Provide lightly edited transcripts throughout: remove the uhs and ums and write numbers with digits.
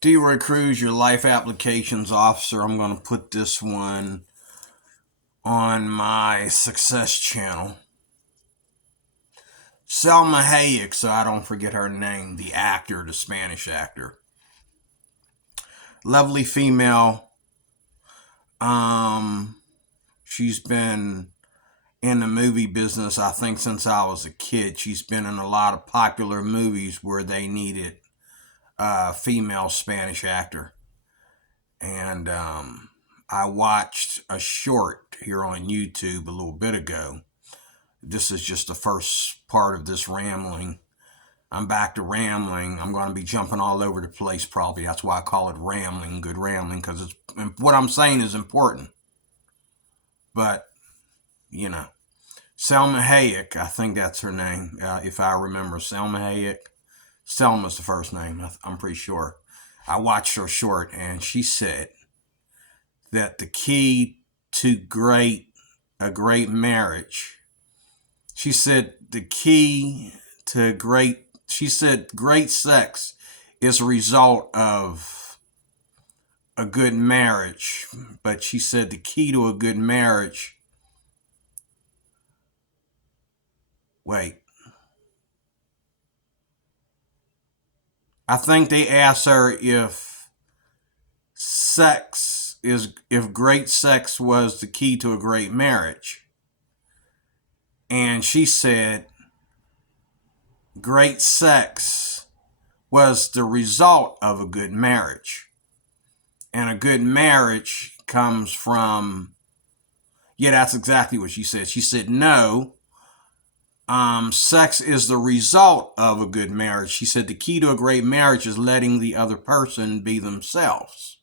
D-Roy Cruz, your life applications officer. I'm going to put this one on my success channel. Selma Hayek, so I don't forget her name, the actor, the Spanish actor. Lovely female. She's been in the movie business, I think, since I was a kid. She's been in a lot of popular movies where they needed a female Spanish actor. And I watched a short here on YouTube a little bit ago. This is just the first part of this rambling. I'm back to rambling. I'm going to be jumping all over the place probably. That's why I call it rambling, good rambling, because what I'm saying is important. But, Selma Hayek, I think that's her name, if I remember. Selma Hayek. Selma's the first name, I'm pretty sure. I watched her short, and she said that the key to a great marriage, she said the key to great sex is a result of a good marriage. But she said the key to a good marriage, I think they asked her if great sex was the key to a great marriage. And she said great sex was the result of a good marriage. And a good marriage comes from, that's exactly what she said. She said, no, sex is the result of a good marriage. She said the key to a great marriage is letting the other person be themselves.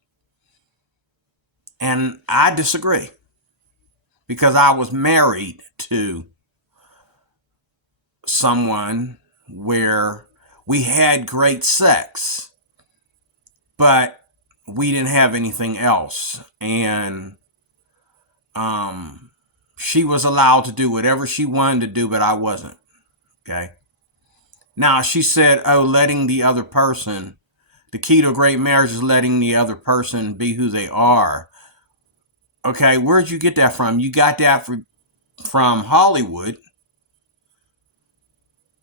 And I disagree, because I was married to someone where we had great sex, but we didn't have anything else. And she was allowed to do whatever she wanted to do, but I wasn't. Okay. Now, she said, letting the other person, the key to a great marriage is letting the other person be who they are. Okay, where'd you get that from? You got that from Hollywood,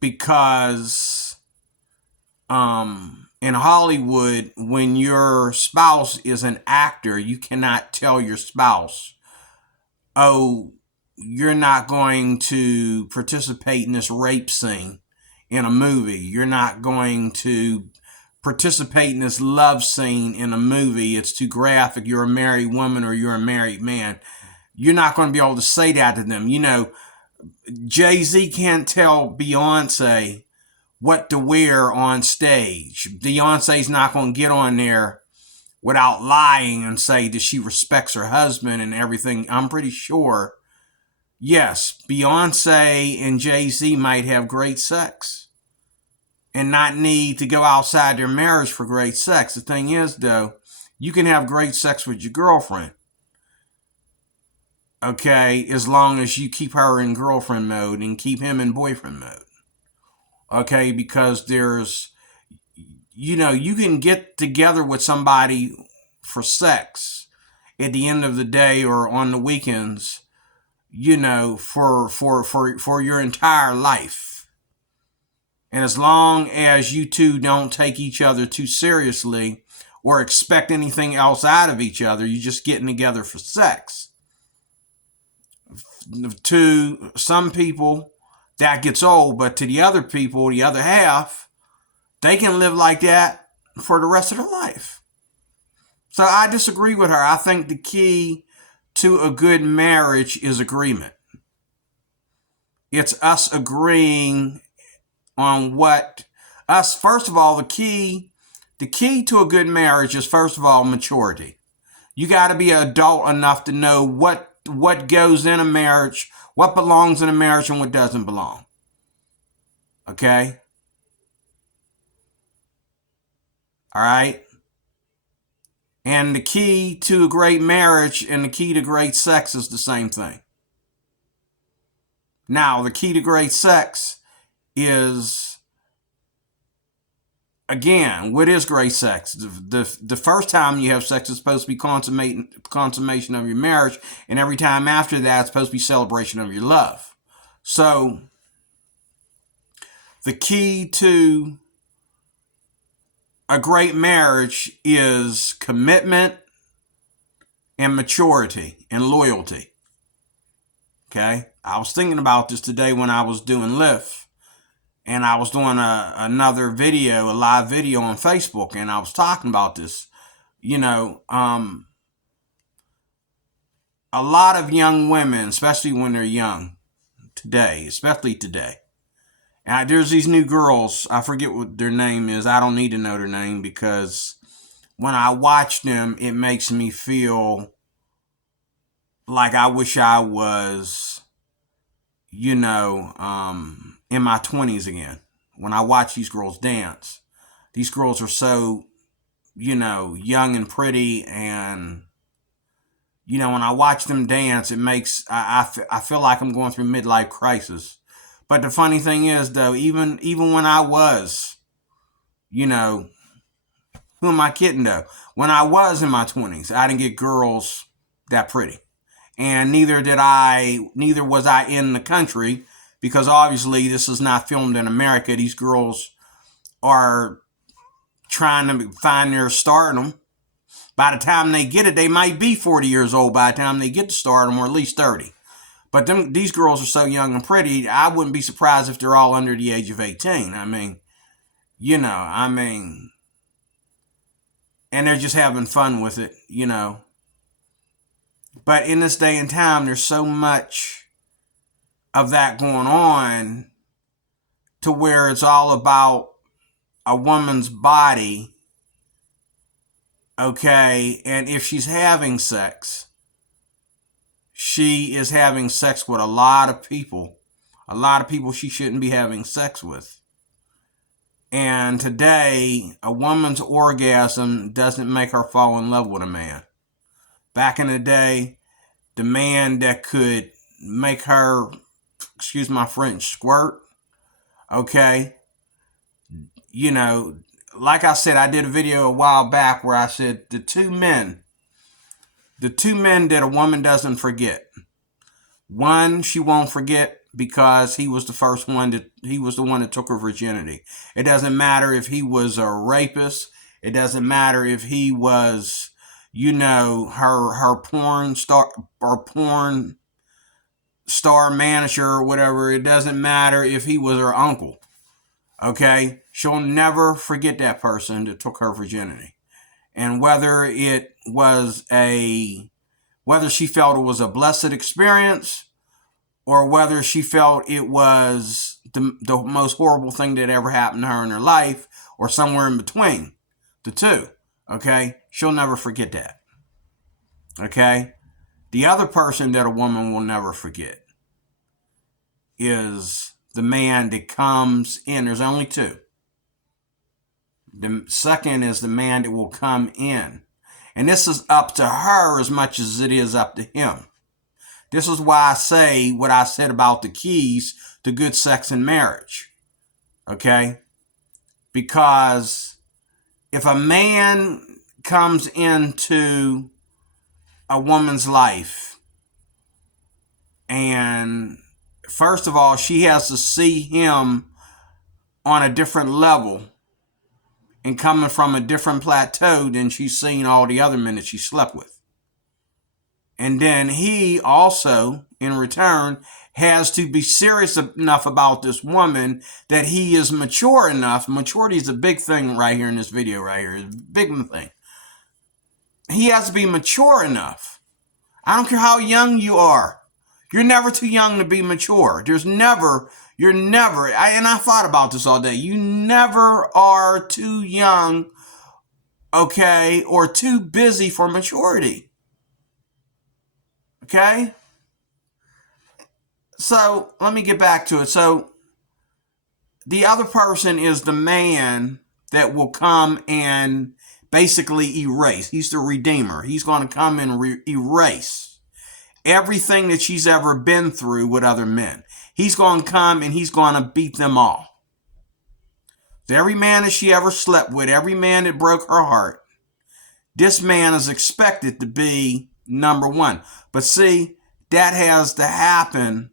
because in Hollywood, when your spouse is an actor, you cannot tell your spouse, you're not going to participate in this rape scene in a movie. You're not going to participate in this love scene in a movie. It's too graphic. You're a married woman or you're a married man. You're not going to be able to say that to them. Jay-Z can't tell Beyonce what to wear on stage. Beyonce's not going to get on there without lying and say that she respects her husband and everything. I'm pretty sure, yes, Beyonce and Jay-Z might have great sex and not need to go outside their marriage for great sex. The thing is, though, you can have great sex with your girlfriend, okay, as long as you keep her in girlfriend mode and keep him in boyfriend mode. Okay, because you can get together with somebody for sex at the end of the day or on the weekends, for your entire life. And as long as you two don't take each other too seriously or expect anything else out of each other, you're just getting together for sex. To some people, that gets old, but to the other people, the other half, they can live like that for the rest of their life. So I disagree with her. I think the key to a good marriage is agreement. It's us agreeing on first of all, the key to a good marriage is, first of all, maturity. You got to be an adult enough to know what goes in a marriage, what belongs in a marriage, and what doesn't belong. Okay? All right? And the key to a great marriage and the key to great sex is the same thing. Now, the key to great sex is again, what is great sex? The first time you have sex is supposed to be consummation of your marriage, and every time after that, it's supposed to be celebration of your love. So, the key to a great marriage is commitment and maturity and loyalty. Okay? I was thinking about this today when I was doing Lyft. And I was doing another video, a live video on Facebook, and I was talking about this. You know, a lot of young women, especially when they're young today, and there's these new girls, I forget what their name is. I don't need to know their name, because when I watch them, it makes me feel like I wish I was, in my 20s again. When I watch these girls dance, these girls are so, young and pretty, and, when I watch them dance, it makes, I feel like I'm going through midlife crisis. But the funny thing is, though, even when I was, who am I kidding, though? When I was in my 20s, I didn't get girls that pretty. And neither was I in the country, because obviously this is not filmed in America. These girls are trying to find their stardom. By the time they get it, they might be 40 years old by the time they get to stardom, or at least 30. But these girls are so young and pretty, I wouldn't be surprised if they're all under the age of 18. And they're just having fun with it, But in this day and time, there's so much of that going on, to where it's all about a woman's body, okay? And if she's having sex, she is having sex with a lot of people she shouldn't be having sex with. And today, a woman's orgasm doesn't make her fall in love with a man. Back in the day, the man that could make her, excuse my French, squirt, okay? Like I said, I did a video a while back where I said the two men that a woman doesn't forget. One, she won't forget because he was the one that took her virginity. It doesn't matter if he was a rapist. It doesn't matter if he was, her porn star or porn star manager or whatever. It doesn't matter if he was her uncle. Okay? She'll never forget that person that took her virginity. And whether she felt it was a blessed experience, or whether she felt it was the most horrible thing that ever happened to her in her life, or somewhere in between the two, okay? She'll never forget that, okay? The other person that a woman will never forget is the man that comes in. There's only two. The second is the man that will come in. And this is up to her as much as it is up to him. This is why I say what I said about the keys to good sex in marriage. Okay? Because if a man comes into a woman's life, and first of all, she has to see him on a different level and coming from a different plateau than she's seen all the other men that she slept with. And then he also, in return, has to be serious enough about this woman that he is mature enough. Maturity is a big thing right here in this video right here. It's a big thing. He has to be mature enough. I don't care how young you are. You're never too young to be mature. And I thought about this all day. You never are too young, okay, or too busy for maturity. Okay? So, let me get back to it. So, the other person is the man that will come and basically erase. He's the redeemer. He's going to come and erase everything that she's ever been through with other men. He's going to come and he's going to beat them all. Every man that she ever slept with, every man that broke her heart, this man is expected to be number one. But see, that has to happen,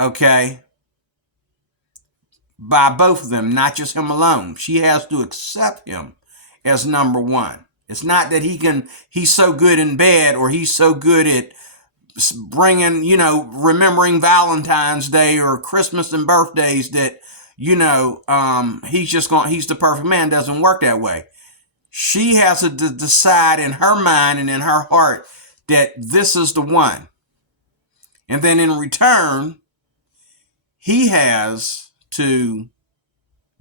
okay, by both of them, not just him alone. She has to accept him as number one. It's not that he's so good in bed, or he's so good at bringing, remembering Valentine's Day or Christmas and birthdays that, he's the perfect man. It doesn't work that way. She has to decide in her mind and in her heart that this is the one. And then in return, he has to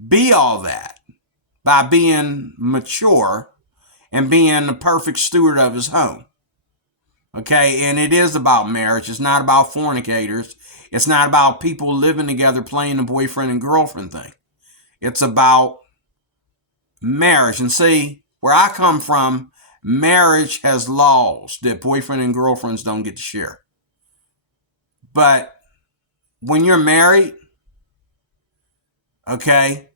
be all that by being mature and being the perfect steward of his home. Okay, and it is about marriage. It's not about fornicators. It's not about people living together playing the boyfriend and girlfriend thing. It's about marriage. And see, where I come from, marriage has laws that boyfriend and girlfriends don't get to share. But when you're married, okay,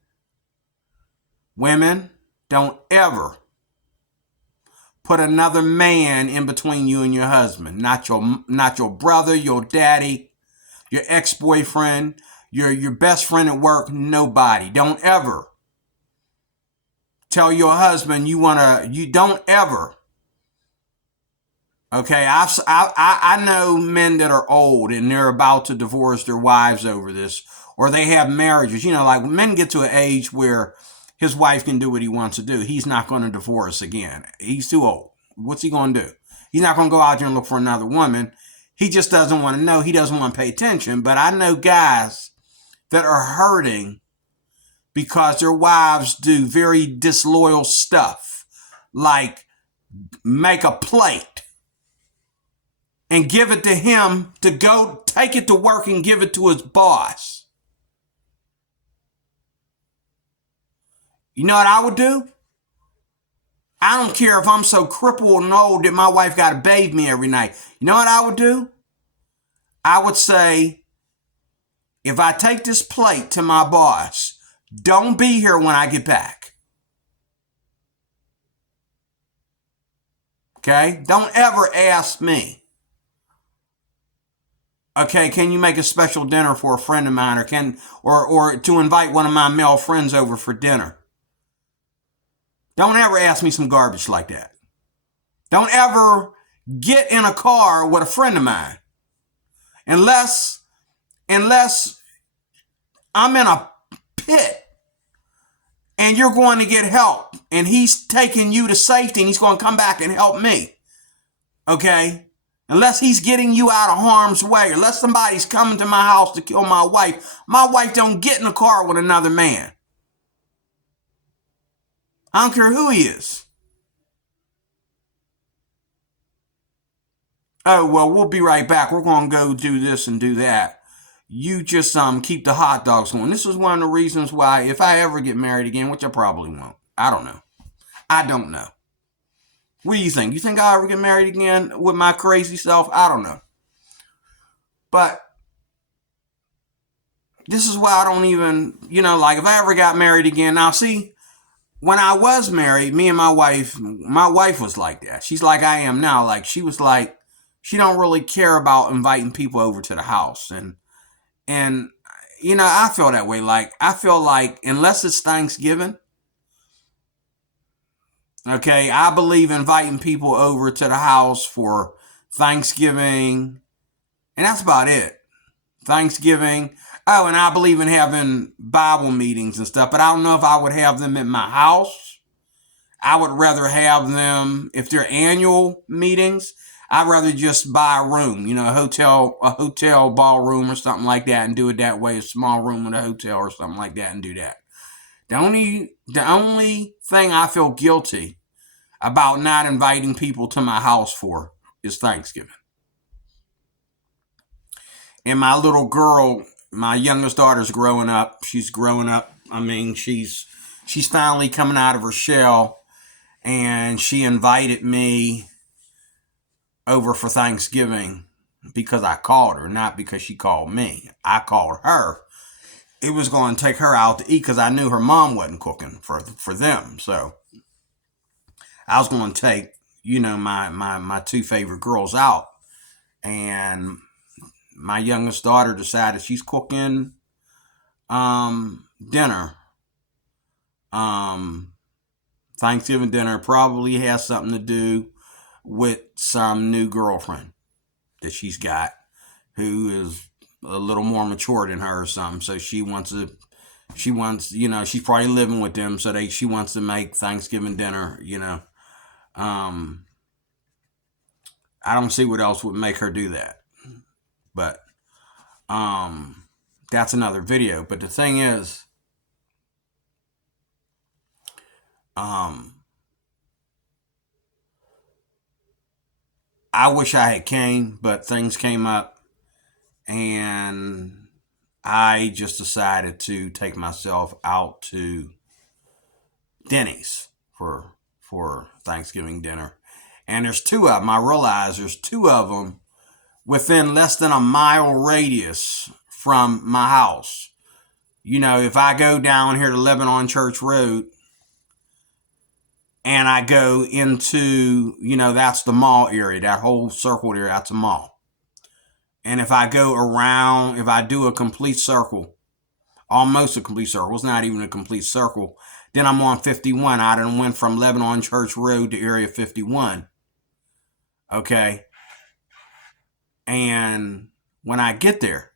women, don't ever put another man in between you and your husband. Not your brother, your daddy, your ex-boyfriend, your best friend at work, nobody. Don't ever tell your husband you don't ever. Okay, I know men that are old and they're about to divorce their wives over this, or they have marriages. Like men get to an age where his wife can do what he wants to do. He's not going to divorce again. He's too old. What's he going to do? He's not going to go out there and look for another woman. He just doesn't want to know. He doesn't want to pay attention. But I know guys that are hurting because their wives do very disloyal stuff, like make a plate and give it to him to go take it to work and give it to his boss. You know what I would do? I don't care if I'm so crippled and old that my wife got to bathe me every night. You know what I would do? I would say, if I take this plate to my boss, don't be here when I get back. Okay? Don't ever ask me. Okay, can you make a special dinner for a friend of mine, or to invite one of my male friends over for dinner? Don't ever ask me some garbage like that. Don't ever get in a car with a friend of mine. Unless I'm in a pit and you're going to get help and he's taking you to safety and he's going to come back and help me. Okay? Unless he's getting you out of harm's way, unless somebody's coming to my house to kill my wife don't get in a car with another man. I don't care who he is. Oh, well, we'll be right back. We're going to go do this and do that. You just keep the hot dogs going. This is one of the reasons why, if I ever get married again, which I probably won't. I don't know. What do you think? You think I'll ever get married again with my crazy self? I don't know. But this is why I don't even, if I ever got married again. Now, see, when I was married, me and my wife was like that. She's like I am now. Like, she was like, she don't really care about inviting people over to the house. And I feel that way. Like, I feel like unless it's Thanksgiving, okay, I believe inviting people over to the house for Thanksgiving, and that's about it. Thanksgiving. Oh, and I believe in having Bible meetings and stuff, but I don't know if I would have them at my house. I would rather have them, if they're annual meetings, I'd rather just buy a room, a hotel ballroom or something like that, and do it that way, a small room in a hotel or something like that, and do that. The only thing I feel guilty about not inviting people to my house for is Thanksgiving. And my little girl, my youngest daughter's growing up. She's growing up. I mean, she's finally coming out of her shell, and she invited me over for Thanksgiving because I called her, not because she called me. I called her. it was going to take her out to eat because I knew her mom wasn't cooking for them. So I was going to take, my two favorite girls out. And my youngest daughter decided she's cooking dinner. Thanksgiving dinner probably has something to do with some new girlfriend that she's got who is a little more mature than her or something. So she wants, she's probably living with them. So she wants to make Thanksgiving dinner, I don't see what else would make her do that. But, that's another video. But the thing is, I wish I had came, but things came up and I just decided to take myself out to Denny's for Thanksgiving dinner. And there's two of them. I realize there's two of them within less than a mile radius from my house. If I go down here to Lebanon Church Road and I go into, that's the mall area, that whole circle area, that's a mall. And if I go around, if I do a complete circle, almost a complete circle, it's not even a complete circle, then I'm on 51. I done went from Lebanon Church Road to Area 51. Okay? And when I get there,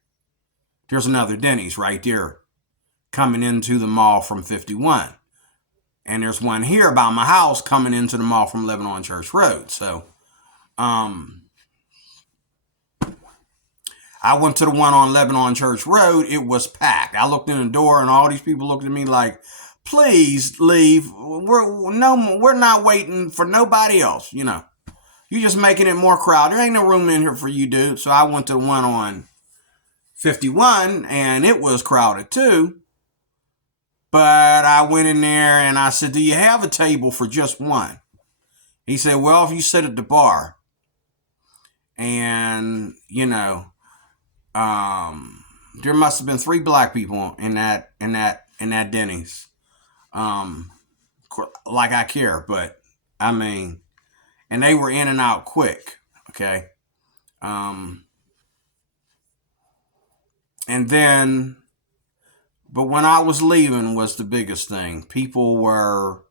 there's another Denny's right there coming into the mall from 51. And there's one here by my house coming into the mall from Lebanon Church Road. So, I went to the one on Lebanon Church Road. It was packed. I looked in the door and all these people looked at me like, please leave. We're not waiting for nobody else. You're just making it more crowded. There ain't no room in here for you, dude. So I went to the one on 51 and it was crowded too. But I went in there and I said, do you have a table for just one? He said, well, if you sit at the bar. And, there must have been 3 black people in that Denny's. Like I care, but I mean, and they were in and out quick. Okay. And then, but when I was leaving was the biggest thing. People were,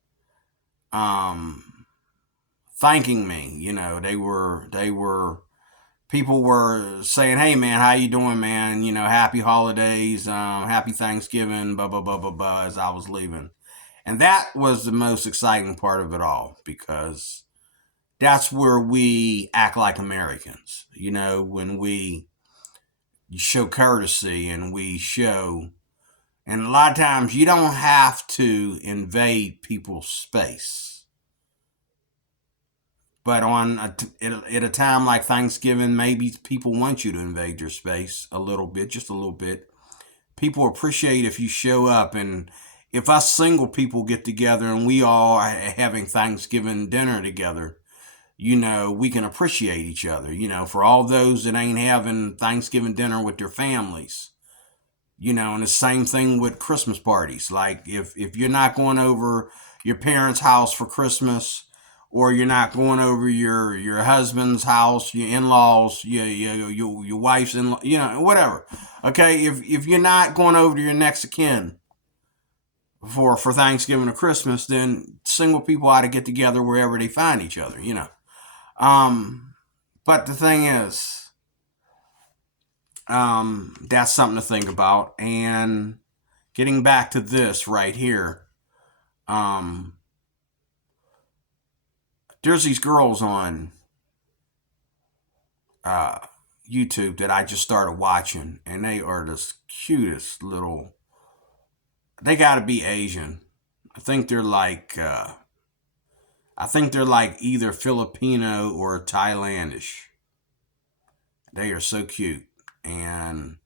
thanking me. People were saying, hey man, how you doing, man? Happy holidays, happy Thanksgiving, blah, blah, blah, blah, blah, as I was leaving. And that was the most exciting part of it all, because that's where we act like Americans, when we show courtesy and we show, and a lot of times you don't have to invade people's space. But at a time like Thanksgiving, maybe people want you to invade your space a little bit, just a little bit. People appreciate if you show up. And if us single people get together and we all are having Thanksgiving dinner together, we can appreciate each other. For all those that ain't having Thanksgiving dinner with their families, and the same thing with Christmas parties. Like if you're not going over your parents' house for Christmas, or you're not going over your husband's house, your in-laws, your wife's in-law, whatever. Okay, if you're not going over to your next of kin for Thanksgiving or Christmas, then single people ought to get together wherever they find each other, But the thing is, that's something to think about. And getting back to this right here, there's these girls on YouTube that I just started watching, and they are the cutest little. They got to be Asian. I think they're like either Filipino or Thailandish. They are so cute, and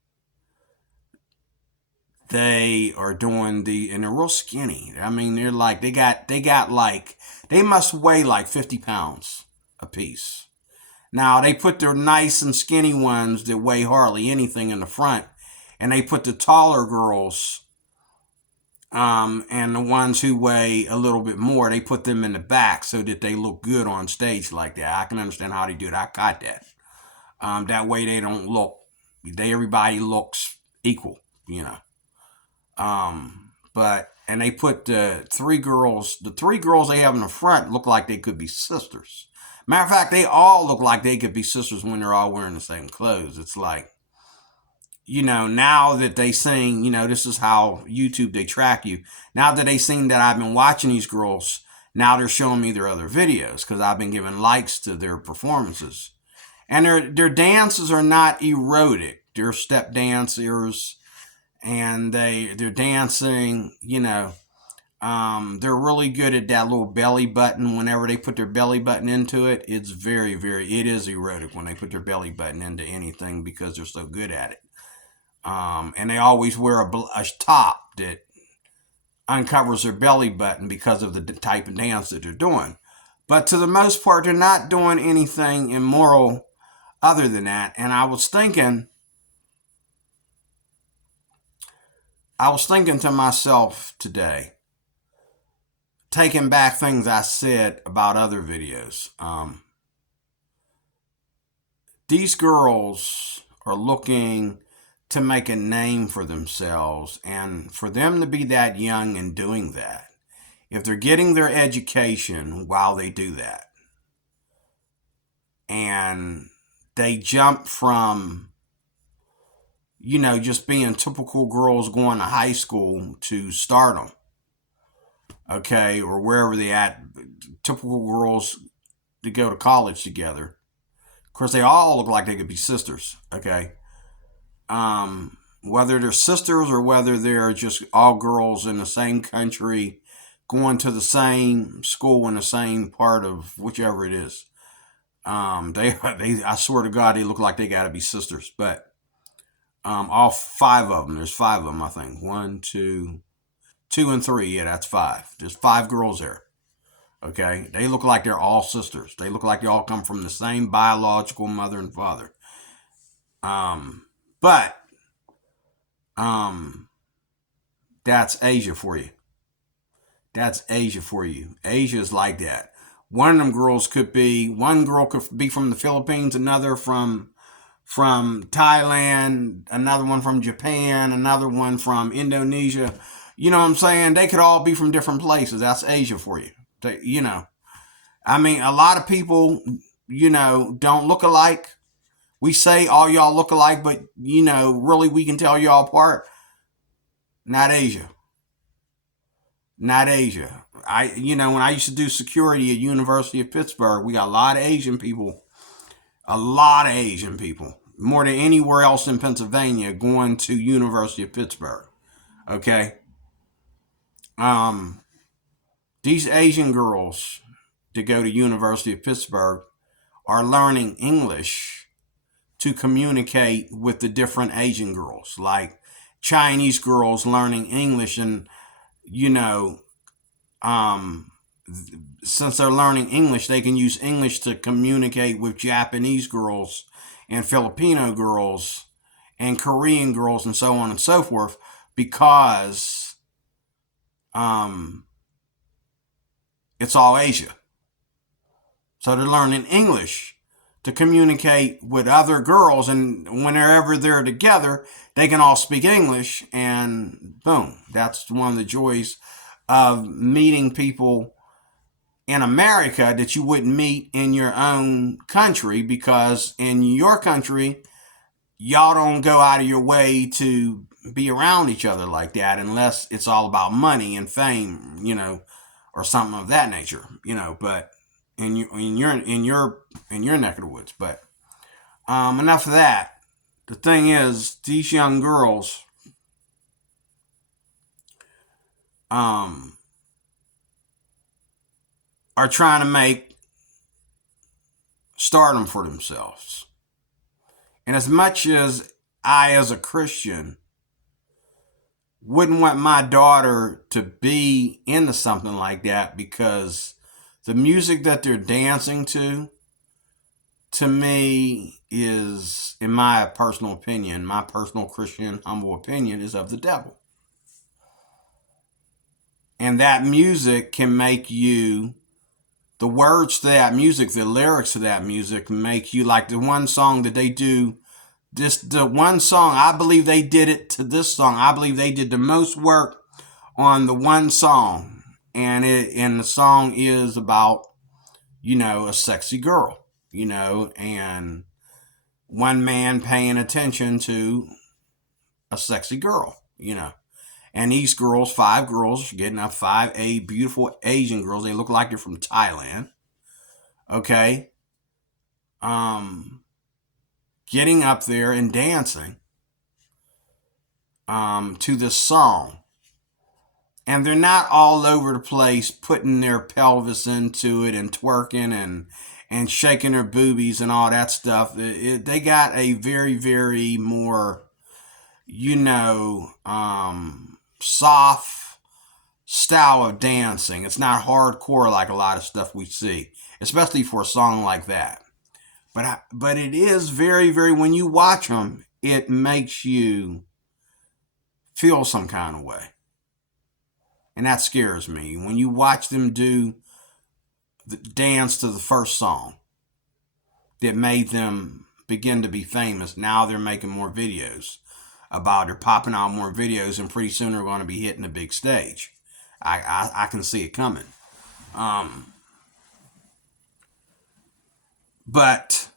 they are doing and they're real skinny. I mean, they're like, they must weigh like 50 pounds a piece. Now, they put their nice and skinny ones that weigh hardly anything in the front, and they put the taller girls, and the ones who weigh a little bit more, they put them in the back so that they look good on stage like that. I can understand how they do it. I got that. That way they don't look, everybody looks equal, you know. And they put the three girls they have in the front look like they could be sisters. Matter of fact, they all look like they could be sisters when they're all wearing the same clothes. It's like, you know, now that they sing, you know, this is how YouTube, they track you. Now that they sing that I've been watching these girls, now they're showing me their other videos because I've been giving likes to their performances. And their dances are not erotic. They're step dancers, and they're dancing, you know. They're really good at that little belly button. Whenever they put their belly button into it, it's very, it is erotic when they put their belly button into anything because they're so good at it. And they always wear a top that uncovers their belly button because of the type of dance that they're doing. But to the most part, they're not doing anything immoral other than that. And I was thinking to myself today, taking back things I said about other videos. These girls are looking to make a name for themselves, and for them to be that young and doing that, if they're getting their education while they do that, and they jump from, you know, just being typical girls going to high school to stardom, okay, or wherever they at, typical girls to go to college together. Of course, they all look like they could be sisters, okay? Whether they're sisters or whether they're just all girls in the same country going to the same school in the same part of whichever it is. I swear to God, they look like they got to be sisters. But all five of them, there's five of them, I think. 1, 2, 2 and 3. Yeah, that's 5. There's 5 girls there. Okay, they look like they're all sisters. They look like they all come from the same biological mother and father. But that's Asia for you. That's Asia for you. Asia is like that. One girl could be from the Philippines, another from Thailand, another one from Japan, another one from Indonesia. You know what I'm saying? They could all be from different places. That's Asia for you. You know, I mean, a lot of people, you know, don't look alike. We say all y'all look alike, but, you know, really we can tell y'all apart. Not Asia. Not Asia. When I used to do security at University of Pittsburgh, we got a lot of Asian people. A lot of Asian people. More than anywhere else in Pennsylvania going to University of Pittsburgh. Okay? These Asian girls that go to University of Pittsburgh are learning English to communicate with the different Asian girls. Like Chinese girls learning English, and, you know, since they're learning English, they can use English to communicate with Japanese girls and Filipino girls and Korean girls and so on and so forth, because it's all Asia. So they're learning English to communicate with other girls, and whenever they're together, they can all speak English, and boom, that's one of the joys of meeting people in America that you wouldn't meet in your own country, because in your country, y'all don't go out of your way to be around each other like that unless it's all about money and fame, you know, or something of that nature, you know. But in your neck of the woods. But enough of that. The thing is, these young girls are trying to make stardom for themselves. And as much as I, as a Christian, wouldn't want my daughter to be into something like that, because the music that they're dancing to to me is, in my personal opinion, my personal Christian humble opinion, is of the devil. And that music can make you, the words to that music, the lyrics to that music make you, like the one song that they do, the one song, I believe they did it to this song. I believe they did the most work on the one song. And the song is about, a sexy girl, and one man paying attention to a sexy girl, And these girls, 5 girls, getting up, 5 beautiful Asian girls. They look like they're from Thailand. Okay. Getting up there and dancing to this song. And they're not all over the place putting their pelvis into it and twerking and shaking their boobies and all that stuff. They got a very, very more, soft style of dancing. It's not hardcore like a lot of stuff we see, especially for a song like that. But it is very, very, when you watch them, it makes you feel some kind of way. And that scares me. When you watch them do the dance to the first song that made them begin to be famous, now they're making more videos about, they're popping out more videos, and pretty soon they're going to be hitting the big stage. I can see it coming. But,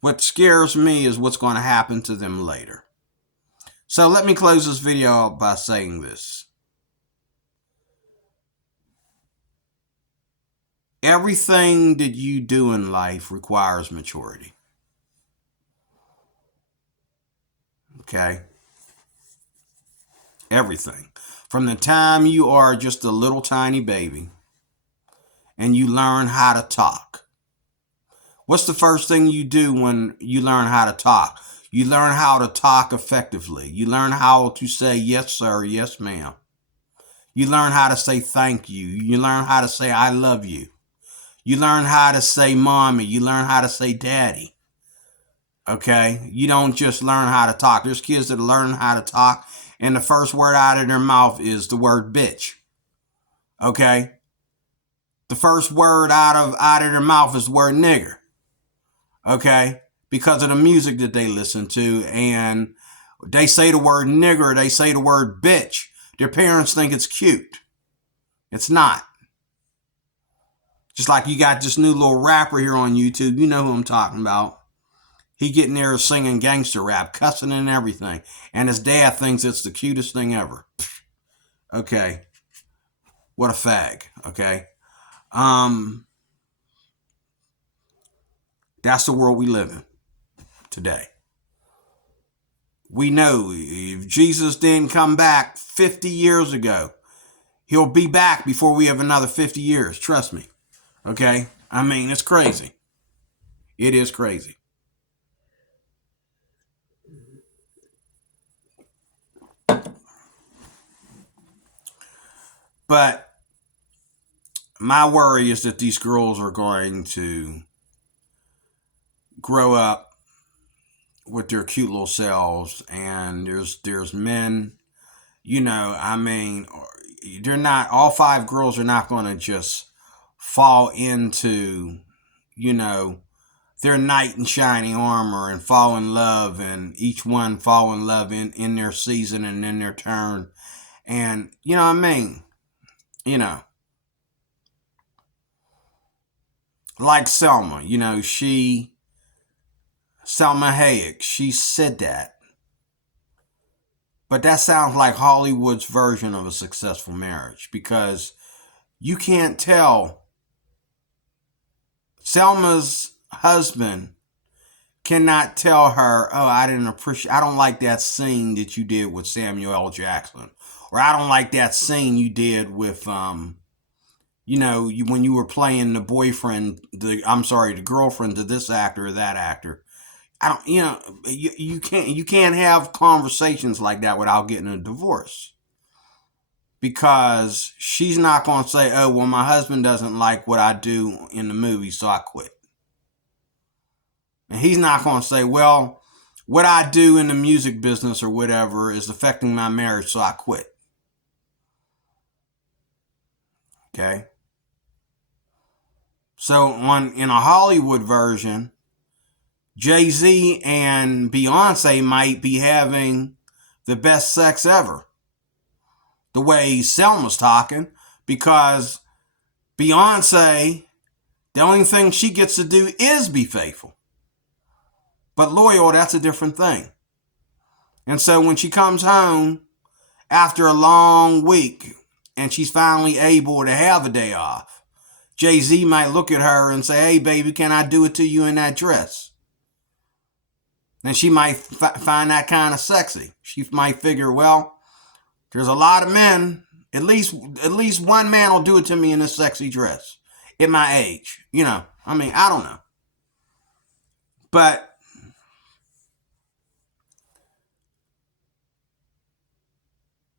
what scares me is what's going to happen to them later. So let me close this video out by saying this. Everything that you do in life requires maturity. Okay? Everything. From the time you are just a little tiny baby and you learn how to talk. What's the first thing you do when you learn how to talk? You learn how to talk effectively. You learn how to say yes, sir, yes, ma'am. You learn how to say thank you. You learn how to say I love you. You learn how to say mommy. You learn how to say daddy. Okay? You don't just learn how to talk. There's kids that learn how to talk, and the first word out of their mouth is the word bitch. Okay? The first word out of their mouth is the word nigger. Okay? Because of the music that they listen to, and they say the word nigger, they say the word bitch. Their parents think it's cute. It's not. Just like you got this new little rapper here on YouTube. You know who I'm talking about. He getting there singing gangster rap, cussing and everything. And his dad thinks it's the cutest thing ever. Okay. What a fag. Okay. That's the world we live in today. We know if Jesus didn't come back 50 years ago, he'll be back before we have another 50 years. Trust me. Okay? I mean, it's crazy. It is crazy. But my worry is that these girls are going to grow up with their cute little selves, and there's men, they're not, all 5 girls are not going to just fall into, their knight in shining armor and fall in love, and each one fall in love in their season and in their turn. And, like Selma, Salma Hayek, she said that. But that sounds like Hollywood's version of a successful marriage, because you can't tell. Selma's husband cannot tell her, oh, I don't like that scene that you did with Samuel L. Jackson. Or I don't like that scene you did with, when you were playing the the girlfriend to this actor or that actor. You can't have conversations like that without getting a divorce. because she's not going to say, oh, well, my husband doesn't like what I do in the movie, so I quit. And he's not going to say, well, what I do in the music business or whatever is affecting my marriage, so I quit. Okay? So in a Hollywood version, Jay-Z and Beyonce might be having the best sex ever, the way Selma's talking, because Beyonce, the only thing she gets to do is be faithful. But loyal, that's a different thing. And so when she comes home after a long week and she's finally able to have a day off, Jay-Z might look at her and say, hey, baby, can I do it to you in that dress? And she might find that kind of sexy. She might figure, well, there's a lot of men, at least one man will do it to me in this sexy dress at my age. You know, I mean, I don't know. But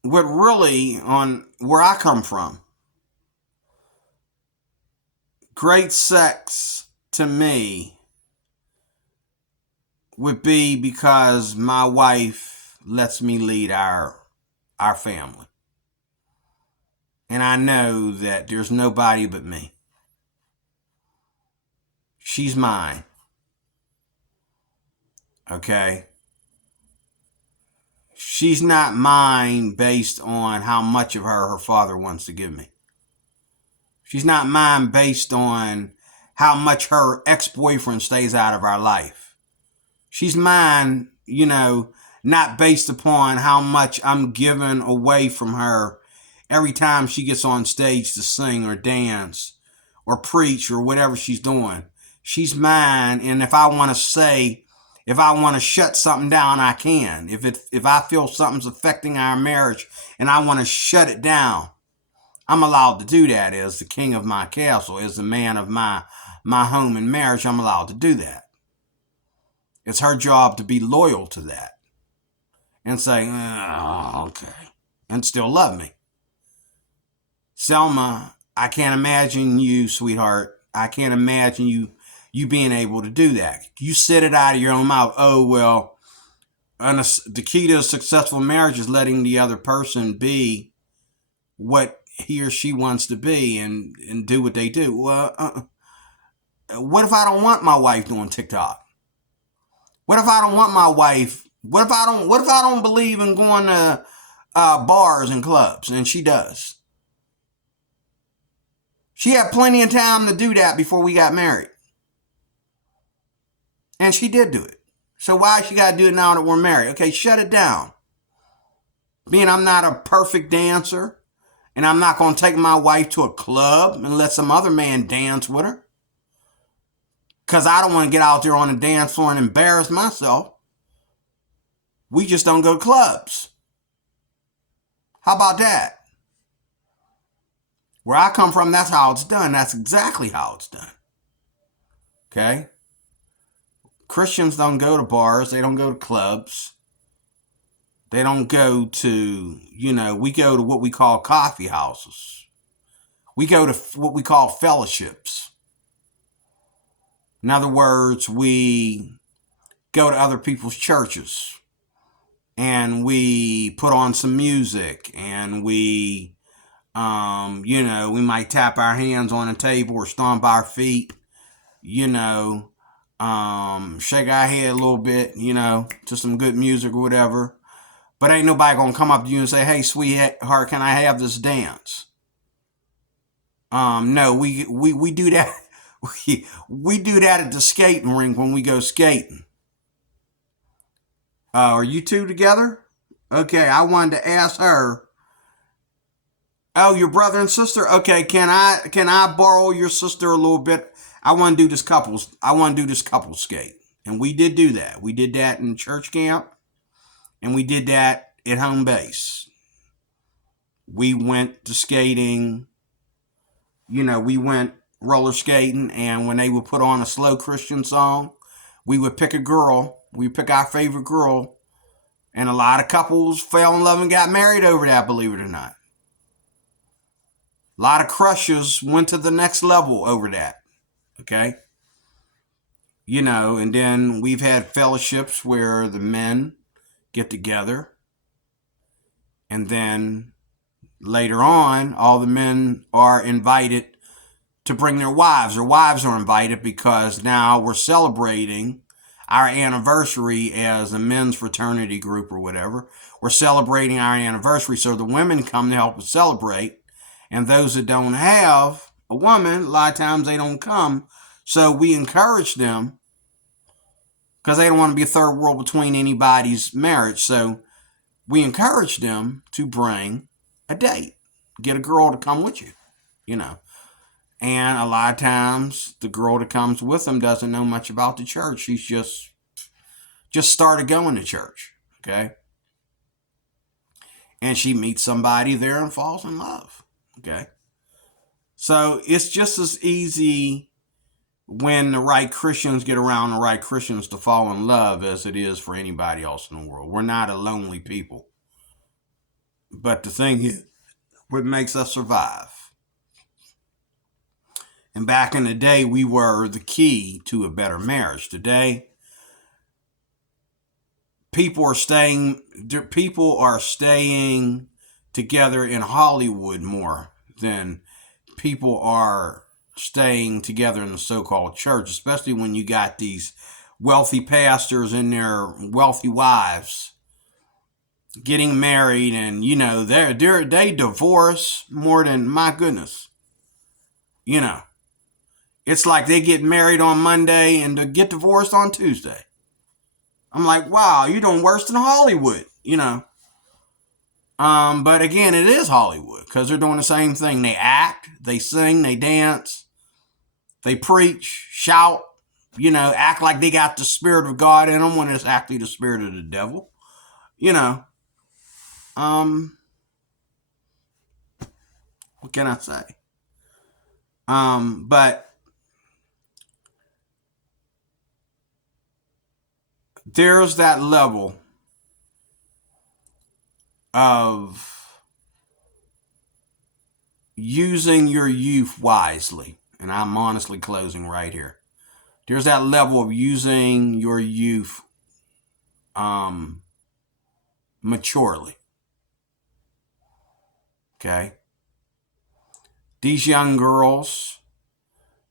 what really, on where I come from, great sex to me would be because my wife lets me lead our family. And I know that there's nobody but me. She's mine. Okay? She's not mine based on how much of her father wants to give me. She's not mine based on how much her ex-boyfriend stays out of our life. She's mine, you know, not based upon how much I'm giving away from her every time she gets on stage to sing or dance or preach or whatever she's doing. She's mine, and if I want to shut something down, I can. If I feel something's affecting our marriage and I want to shut it down, I'm allowed to do that as the king of my castle, as the man of my home and marriage. I'm allowed to do that. It's her job to be loyal to that and say, oh, okay, and still love me. Selma, I can't imagine you, sweetheart. I can't imagine you being able to do that. You said it out of your own mouth. Oh, well, the key to a successful marriage is letting the other person be what he or she wants to be and do what they do. Well, what if I don't want my wife doing TikTok? What if I don't want my wife? What if I don't believe in going to bars and clubs, and she does? She had plenty of time to do that before we got married. And she did do it. So why she got to do it now that we're married? Okay, shut it down. Being I'm not a perfect dancer, and I'm not going to take my wife to a club and let some other man dance with her, because I don't want to get out there on the dance floor and embarrass myself. We just don't go to clubs. How about that? Where I come from, that's how it's done. That's exactly how it's done. Okay? Christians don't go to bars. They don't go to clubs. They don't go to, we go to what we call coffee houses. We go to what we call fellowships. In other words, we go to other people's churches and we put on some music and we might tap our hands on a table or stomp our feet, shake our head a little bit, to some good music or whatever. But ain't nobody gonna come up to you and say, hey, sweetheart, can I have this dance? No, we do that. We do that at the skating rink when we go skating. Are you two together? Okay, I wanted to ask her. Oh, your brother and sister? Okay, can I borrow your sister a little bit? I want to do this couples skate. And we did do that. We did that in church camp, and we did that at home base. We went to skating, we went roller skating, and when they would put on a slow Christian song, we would pick a girl. We pick our favorite girl, and a lot of couples fell in love and got married over that, believe it or not. A lot of crushes went to the next level over that. Okay. And then we've had fellowships where the men get together, and then later on, all the men are invited to bring their wives. Their wives are invited because now we're celebrating our anniversary as a men's fraternity group or whatever. We're celebrating our anniversary, so the women come to help us celebrate. And those that don't have a woman, a lot of times they don't come. So we encourage them because they don't want to be a third world between anybody's marriage. So we encourage them to bring a date. Get a girl to come with you, And a lot of times the girl that comes with them doesn't know much about the church. She's just started going to church, okay? And she meets somebody there and falls in love, okay? So it's just as easy when the right Christians get around the right Christians to fall in love as it is for anybody else in the world. We're not a lonely people. But the thing is, what makes us survive? And back in the day, we were the key to a better marriage. Today, people are staying together in Hollywood more than people are staying together in the so-called church, especially when you got these wealthy pastors and their wealthy wives getting married, and they divorce more than, my goodness. It's like they get married on Monday and they get divorced on Tuesday. I'm like, wow, you're doing worse than Hollywood, But again, it is Hollywood because they're doing the same thing. They act, they sing, they dance, they preach, shout, act like they got the Spirit of God in them when it's actually the spirit of the devil, What can I say? But there's that level of using your youth wisely. And I'm honestly closing right here. There's that level of using your youth maturely. Okay? These young girls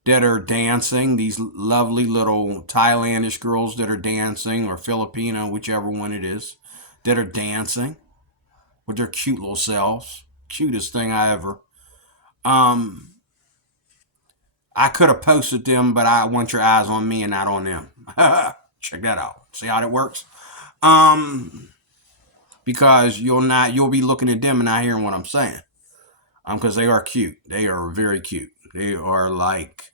that are dancing, these lovely little Thailandish girls that are dancing, or Filipino, whichever one it is, that are dancing with their cute little selves. Cutest thing I ever. I could have posted them, but I want your eyes on me and not on them. Check that out. See how that works? Because you'll be looking at them and not hearing what I'm saying. Because they are cute. They are very cute. They are like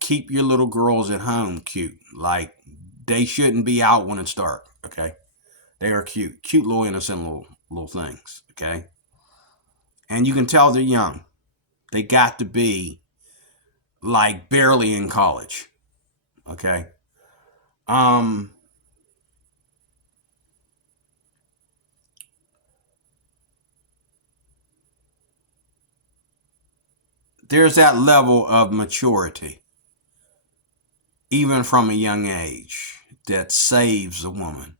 keep your little girls at home cute. Like, they shouldn't be out when it's dark. Okay, they are cute, little innocent little things. Okay, and you can tell they're young. They got to be like barely in college. Okay, there's that level of maturity, even from a young age, that saves a woman.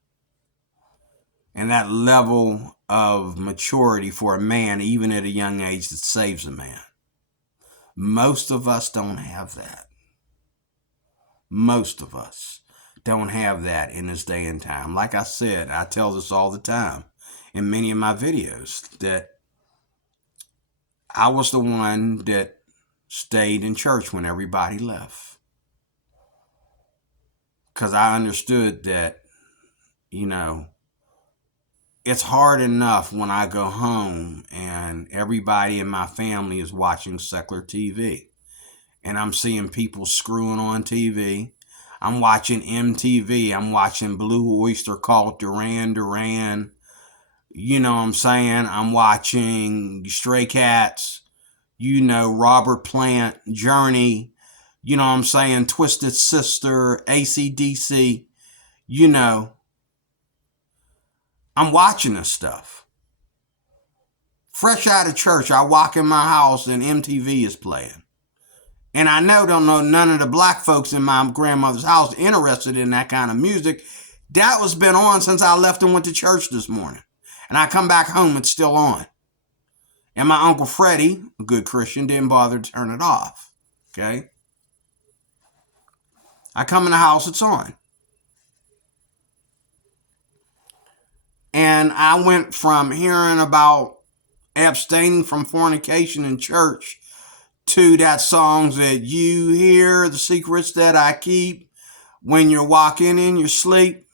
And that level of maturity for a man, even at a young age, that saves a man. Most of us don't have that. Most of us don't have that in this day and time. Like I said, I tell this all the time in many of my videos, that I was the one that stayed in church when everybody left. Because I understood that, it's hard enough when I go home and everybody in my family is watching secular TV. And I'm seeing people screwing on TV. I'm watching MTV. I'm watching Blue Oyster Cult, Duran Duran. You know what I'm saying? I'm watching Stray Cats. Robert Plant, Journey. You know what I'm saying? Twisted Sister, AC/DC. I'm watching this stuff Fresh out of church, I walk in my house and MTV is playing. And I don't know none of the black folks in my grandmother's house interested in that kind of music. That was been on since I left and went to church this morning. And I come back home, it's still on. And my Uncle Freddie, a good Christian, didn't bother to turn it off. Okay? I come in the house, it's on. And I went from hearing about abstaining from fornication in church to that songs that you hear, the secrets that I keep when you're walking in your sleep.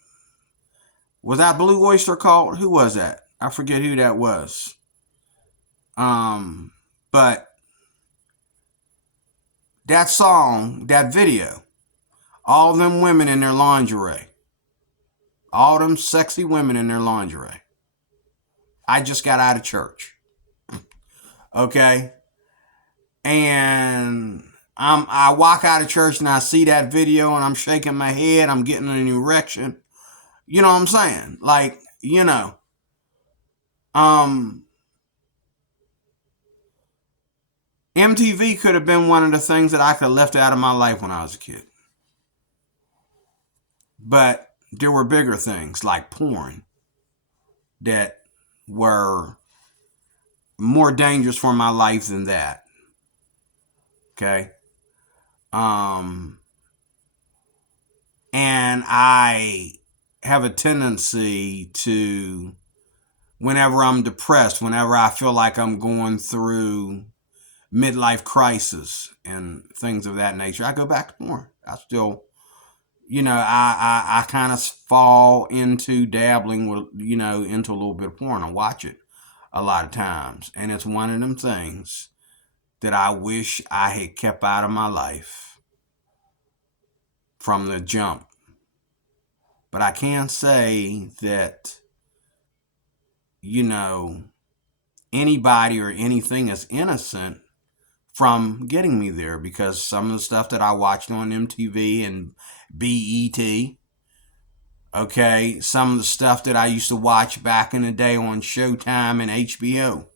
Was that Blue Oyster Cult? Who was that? I forget who that was. But that song, that video, all them women in their lingerie, all them sexy women in their lingerie. I just got out of church. Okay? And I walk out of church and I see that video and I'm shaking my head. I'm getting an erection. You know what I'm saying? Like, you know. MTV could have been one of the things that I could have left out of my life when I was a kid. But there were bigger things like porn that were more dangerous for my life than that. Okay? And I have a tendency to, whenever I'm depressed, whenever I feel like I'm going through midlife crisis and things of that nature, I go back to porn. I still, I kind of fall into dabbling with, into a little bit of porn. I watch it a lot of times. And it's one of them things that I wish I had kept out of my life from the jump. But I can say that, anybody or anything is innocent from getting me there, because some of the stuff that I watched on MTV and BET, okay, some of the stuff that I used to watch back in the day on Showtime and HBO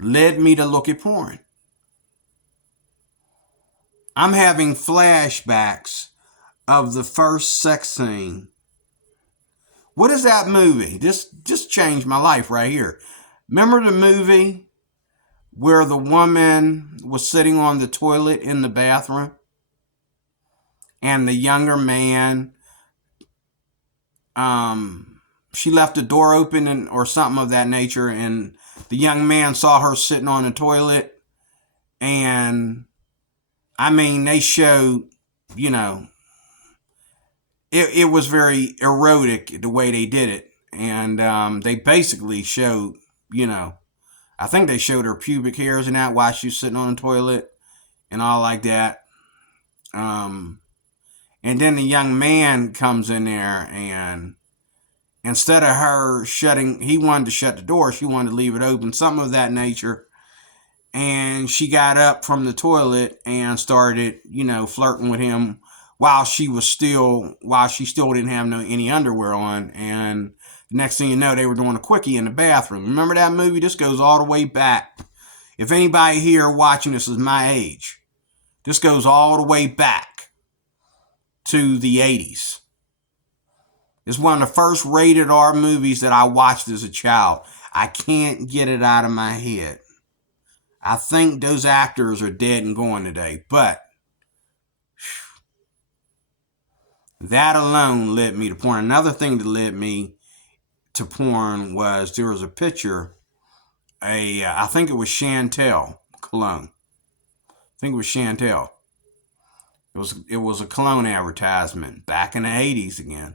led me to look at porn. I'm having flashbacks of the first sex scene. What is that movie? This just changed my life right here. Remember the movie where the woman was sitting on the toilet in the bathroom and the younger man, she left the door open or something of that nature, and the young man saw her sitting on the toilet, and they showed, it was very erotic the way they did it, and they basically showed, I think they showed her pubic hairs and that while she was sitting on the toilet and all like that. And then the young man comes in there, and instead of her he wanted to shut the door, she wanted to leave it open, something of that nature. And she got up from the toilet and started, flirting with him while she still didn't have any underwear on. And the next thing you know, they were doing a quickie in the bathroom. Remember that movie? This goes all the way back. If anybody here watching this is my age, this goes all the way back to the 80s. It's one of the first rated R movies that I watched as a child. I can't get it out of my head. I think those actors are dead and gone today, but that alone led me to porn. Another thing that led me to porn was there was a picture, I think it was Chantel cologne. I think it was Chantel. It was a cologne advertisement back in the 80s again.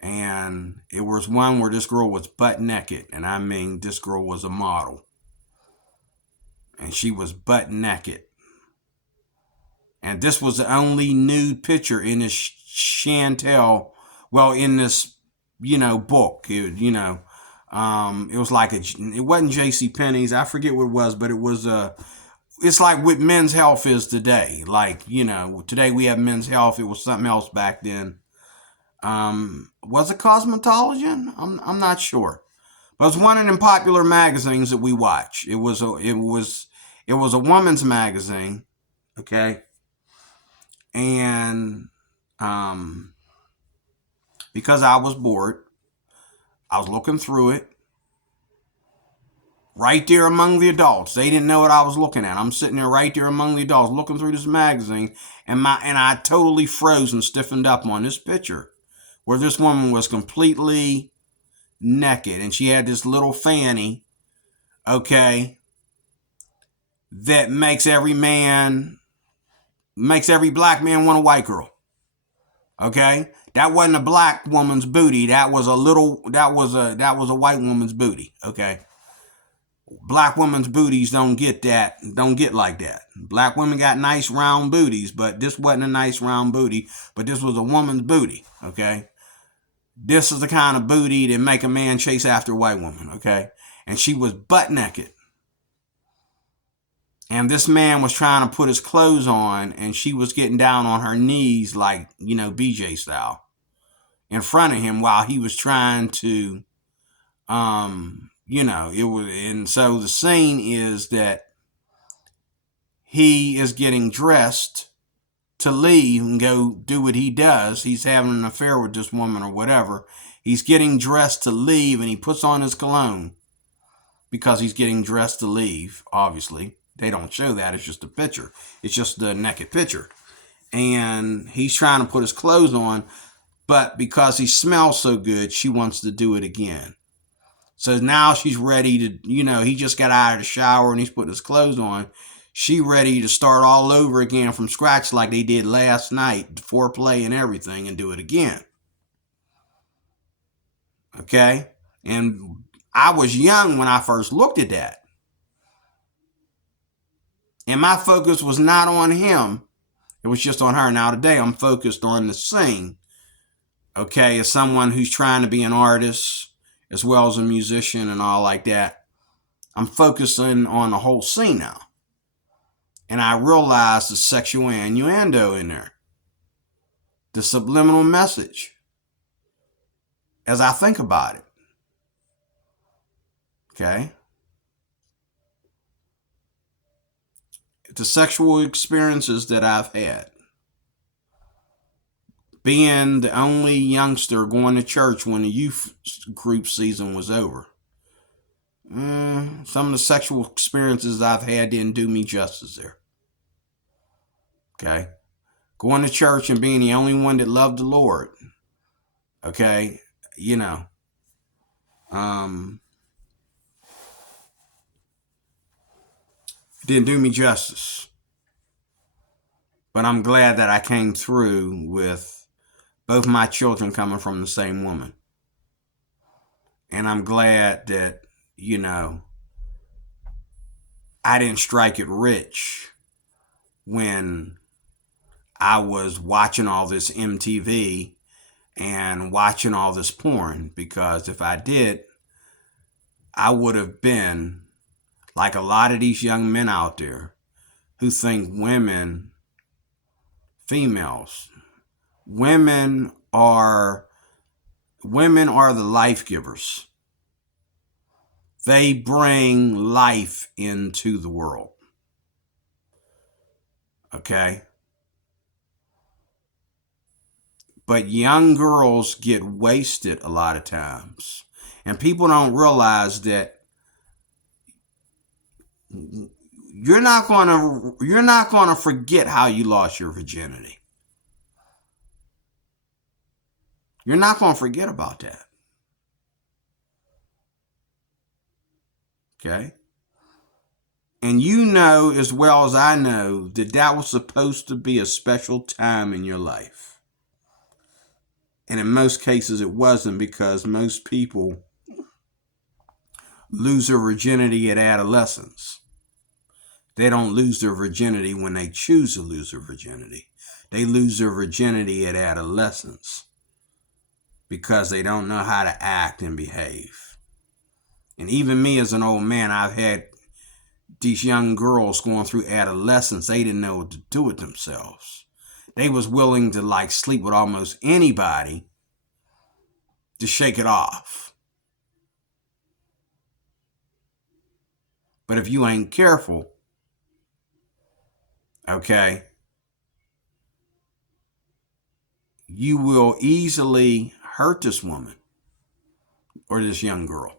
And it was one where this girl was butt naked. And this girl was a model. And she was butt naked. And this was the only nude picture in this Chantel, in this, book. It was like it wasn't JCPenney's. I forget what it was, but it was it's like what Men's Health is today. Like, today we have Men's Health. It was something else back then. Was it Cosmetologian? I'm not sure. It was one of them popular magazines that we watch. It was a woman's magazine, okay? And because I was bored, I was looking through it. Right there among the adults. They didn't know what I was looking at. I'm sitting there right there among the adults looking through this magazine, and I totally froze and stiffened up on this picture where this woman was completely naked, and she had this little fanny, okay, that makes every black man want a white girl. Okay? That wasn't a black woman's booty. That was a white woman's booty. Okay? Black women's booties don't get like that. Black women got nice round booties, but this wasn't a nice round booty, but this was a woman's booty, okay? This is the kind of booty that make a man chase after a white woman, okay? And she was butt naked. And this man was trying to put his clothes on, and she was getting down on her knees like, BJ style in front of him while he was trying to and so the scene is that he is getting dressed to leave and go do what he does. He's having an affair with this woman or whatever. He's getting dressed to leave, and he puts on his cologne because he's getting dressed to leave. Obviously, they don't show that. It's just a picture. It's just the naked picture. And he's trying to put his clothes on, but because he smells so good, she wants to do it again. So now she's ready to, he just got out of the shower and he's putting his clothes on. She ready to start all over again from scratch like they did last night, foreplay and everything, and do it again. Okay? And I was young when I first looked at that. And my focus was not on him. It was just on her. Now today I'm focused on the scene. Okay? As someone who's trying to be an artist, as well as a musician and all like that, I'm focusing on the whole scene now. And I realize the sexual innuendo in there. The subliminal message. As I think about it. Okay? The sexual experiences that I've had. Being the only youngster going to church when the youth group season was over. Some of the sexual experiences I've had didn't do me justice there. Okay? Going to church and being the only one that loved the Lord. Okay? Didn't do me justice. But I'm glad that I came through with both my children coming from the same woman. And I'm glad that, I didn't strike it rich when I was watching all this MTV and watching all this porn. Because if I did, I would have been like a lot of these young men out there who think women are the life givers. They bring life into the world. Okay? But young girls get wasted a lot of times. And people don't realize that you're not going to forget how you lost your virginity. You're not going to forget about that. Okay? And you know as well as I know that that was supposed to be a special time in your life. And in most cases it wasn't, because most people lose their virginity at adolescence. They don't lose their virginity when they choose to lose their virginity. They lose their virginity at adolescence because they don't know how to act and behave. And even me as an old man, I've had these young girls going through adolescence. They didn't know what to do with themselves. They was willing to sleep with almost anybody to shake it off. But if you ain't careful, okay, you will easily hurt this woman or this young girl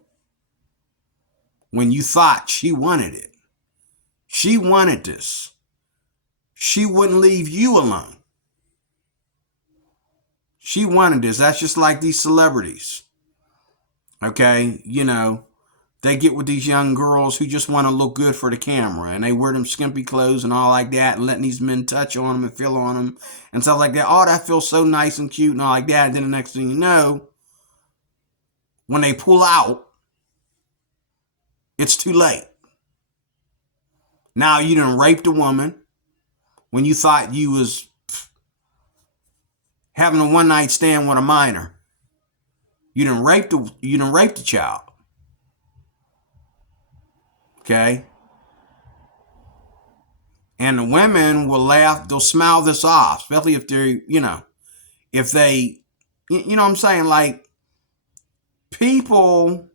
when you thought she wanted it. She wanted this. She wouldn't leave you alone. She wanted this. That's just like these celebrities. Okay, they get with these young girls who just want to look good for the camera, and they wear them skimpy clothes and all like that, and letting these men touch on them and feel on them and stuff like that. Oh, that feels so nice and cute and all like that. And then the next thing you know, when they pull out, it's too late. Now you done raped a woman when you thought you was having a one-night stand with a minor. You done raped the child. Okay? And the women will laugh, they'll smile this off, especially if they're, if they, you know what I'm saying? Like, people,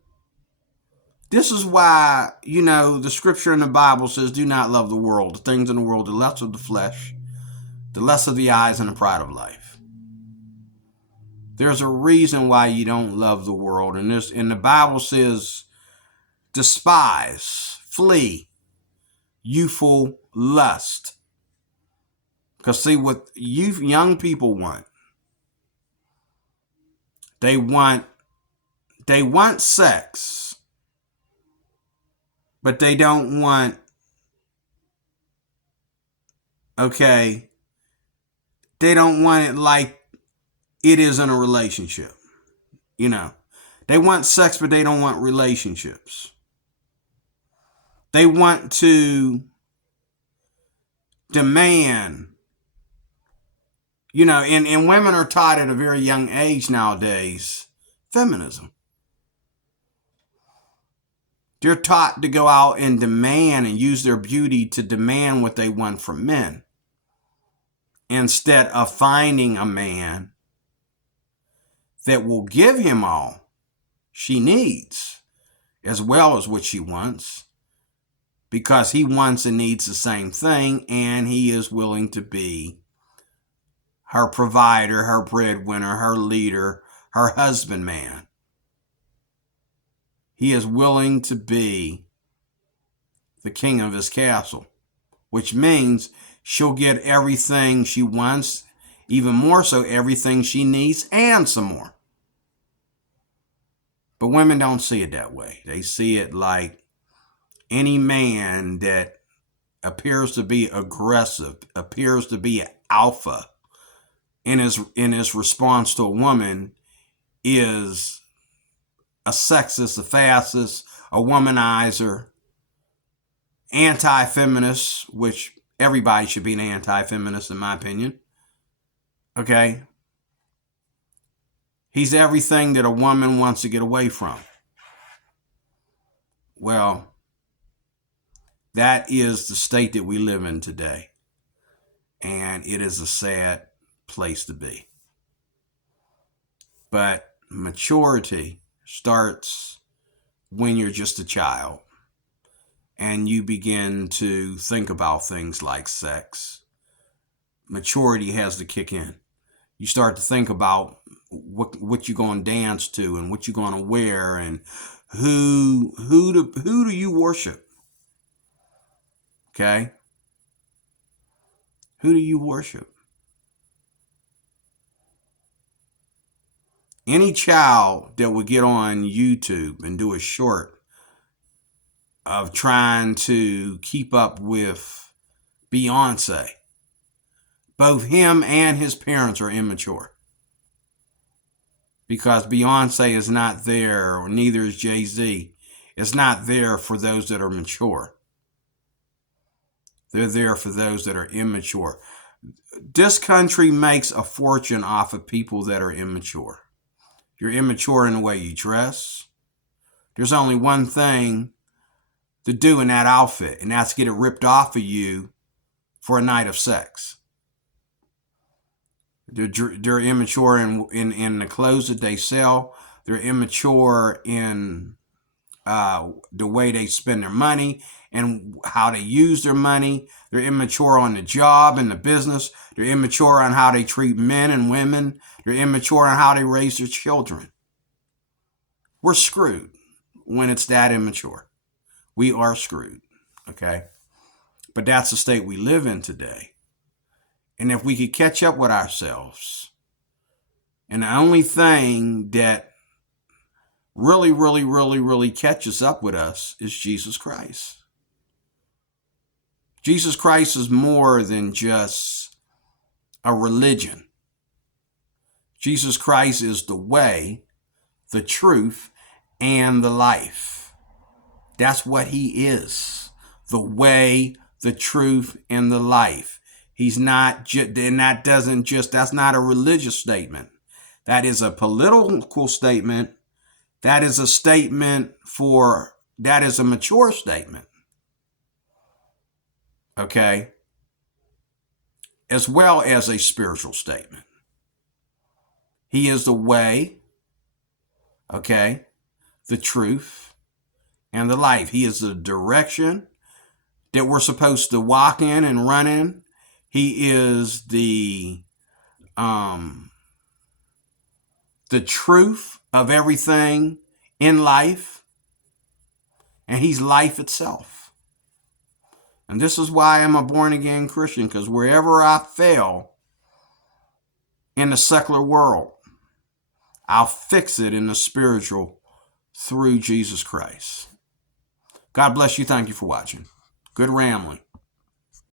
this is why, the scripture in the Bible says, do not love the world, the things in the world, the lust of the flesh, the lust of the eyes, and the pride of life. There's a reason why you don't love the world. And the Bible says, despise, flee, youthful lust. Because see, what young people want, they want sex, but they don't want, they don't want it like it is in a relationship. They want sex, but they don't want relationships. They want to demand, and women are taught at a very young age nowadays, feminism. They're taught to go out and demand and use their beauty to demand what they want from men, instead of finding a man that will give him all she needs as well as what she wants, because he wants and needs the same thing, and he is willing to be her provider, her breadwinner, her leader, her husbandman. He is willing to be the king of his castle, which means she'll get everything she wants, even more so everything she needs, and some more. But women don't see it that way. They see it like any man that appears to be aggressive, appears to be an alpha in his response to a woman, is a sexist, a fascist, a womanizer, anti-feminist, which everybody should be an anti-feminist in my opinion. Okay? He's everything that a woman wants to get away from. Well, that is the state that we live in today. And it is a sad place to be. But maturity starts when you're just a child and you begin to think about things like sex. Maturity has to kick in. You start to think about what you're going to dance to and what you're going to wear and who do you worship? Okay? Who do you worship? Any child that would get on YouTube and do a short of trying to keep up with Beyonce, both him and his parents are immature. Because Beyonce is not there, or neither is Jay-Z. It's not there for those that are mature. They're there for those that are immature. This country makes a fortune off of people that are immature. You're immature in the way you dress. There's only one thing to do in that outfit, and that's get it ripped off of you for a night of sex. They're immature in the clothes that they sell. They're immature in the way they spend their money and how they use their money. They're immature on the job and the business. They're immature on how they treat men and women. They're immature on how they raise their children. We're screwed when it's that immature. We are screwed, okay? But that's the state we live in today. And if we could catch up with ourselves, and the only thing that really catches up with us is Jesus Christ. Jesus Christ is more than just a religion. Jesus Christ is the way, the truth, and the life. That's what he is. The way, the truth, and the life. He's not, and that's not a religious statement. That is a political statement. That is a statement that is a mature statement. Okay? As well as a spiritual statement. He is the way, okay, the truth, and the life. He is the direction that we're supposed to walk in and run in. He is the truth of everything in life, and he's life itself. And this is why I'm a born-again Christian, because wherever I fail in the secular world, I'll fix it in the spiritual through Jesus Christ. God bless you. Thank you for watching. Good rambling.